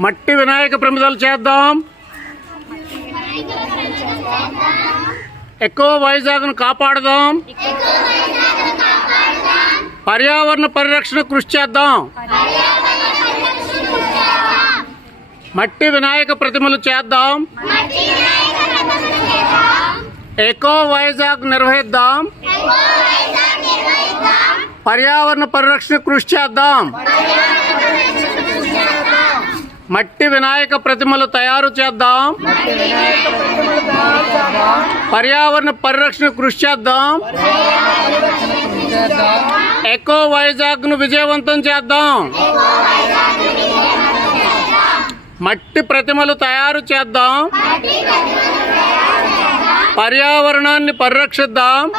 మట్టి వినాయక ప్రమిదలు చేద్దాం. ఎకో వైజాగ్ను కాపాడదాం. పర్యావరణ పరిరక్షణ కృషి చేద్దాం. మట్టి వినాయక ప్రతిమలు చేద్దాం. ఎకో వైజాగ్ నిర్వహిద్దాం. పర్యావరణ పరిరక్షణ కృషి చేద్దాం. మట్టి వినాయక ప్రతిమలు తయారు చేద్దాం. పర్యావరణ పరిరక్షణ కృషి చేద్దాం. ఎకో వైజాగ్ను విజయవంతం చేద్దాం. మట్టి ప్రతిమలు తయారు చేద్దాం. పర్యావరణాన్ని పరిరక్షిద్దాం.